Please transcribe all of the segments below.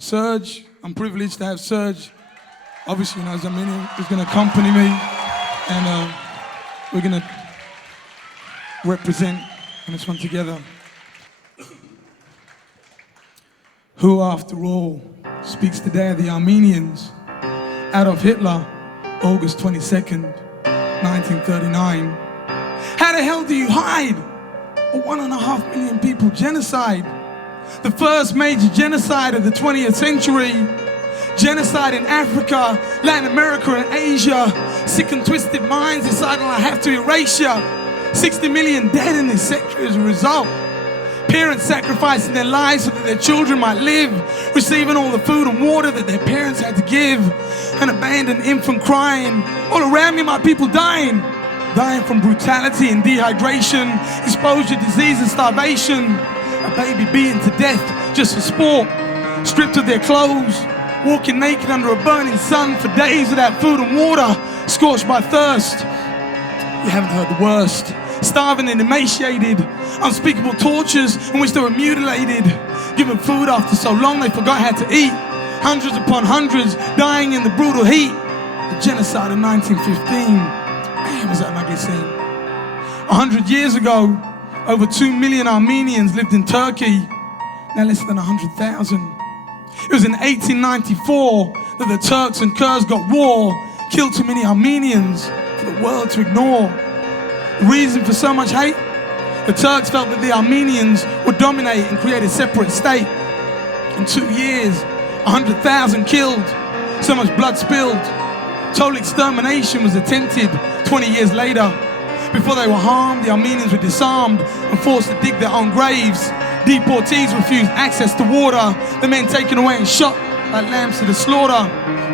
Serj, I'm privileged to have Serj, obviously, as Armenian, who's going to accompany me, and we're going to represent on this one together. Who, after all, speaks today of the Armenians? Adolf Hitler, August 22nd, 1939. How the hell do you hide a 1.5 million people genocide? The first major genocide of the 20th century. Genocide in Africa, Latin America, and Asia. Sick and twisted minds deciding I have to erase you. 60 million dead in this century as a result. Parents sacrificing their lives so that their children might live, receiving all the food and water that their parents had to give. An abandoned infant crying. All around me, my people dying. Dying from brutality and dehydration, exposure, disease, and starvation. A baby beaten to death just for sport. Stripped of their clothes, walking naked under a burning sun for days without food and water, scorched by thirst. You haven't heard the worst. Starving and emaciated, unspeakable tortures in which they were mutilated, given food after so long they forgot how to eat. Hundreds upon hundreds dying in the brutal heat. The genocide of 1915. Man, was that an ugly scene. 100 years ago, over 2 million Armenians lived in Turkey, now less than 100,000. It was in 1894 that the Turks and Kurds got war, killed too many Armenians for the world to ignore. The reason for so much hate? The Turks felt that the Armenians would dominate and create a separate state. In 2 years, 100,000 killed, so much blood spilled. Total extermination was attempted 20 years later. Before they were harmed, the Armenians were disarmed and forced to dig their own graves. Deportees refused access to water, the men taken away and shot like lambs to the slaughter.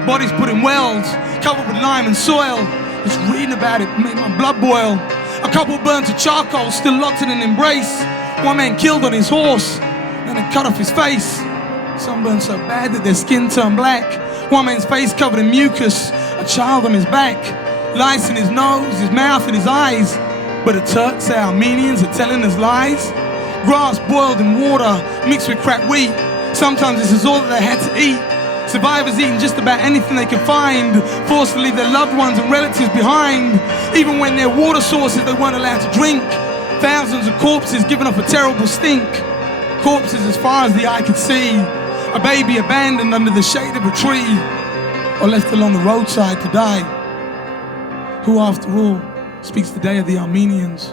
Bodies put in wells, covered with lime and soil. Just reading about it made my blood boil. A couple burned to charcoal, still locked in an embrace. One man killed on his horse, then it cut off his face. Some burned so bad that their skin turned black. One man's face covered in mucus, a child on his back. Lice in his nose, his mouth, and his eyes. But the Turks say Armenians are telling us lies. Grass boiled in water, mixed with cracked wheat. Sometimes this is all that they had to eat. Survivors eating just about anything they could find, forced to leave their loved ones and relatives behind. Even when their water sources they weren't allowed to drink. Thousands of corpses giving off a terrible stink. Corpses as far as the eye could see. A baby abandoned under the shade of a tree, or left along the roadside to die. Who, after all, speaks today of the Armenians?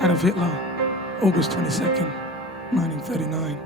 Adolf Hitler, August 22nd, 1939.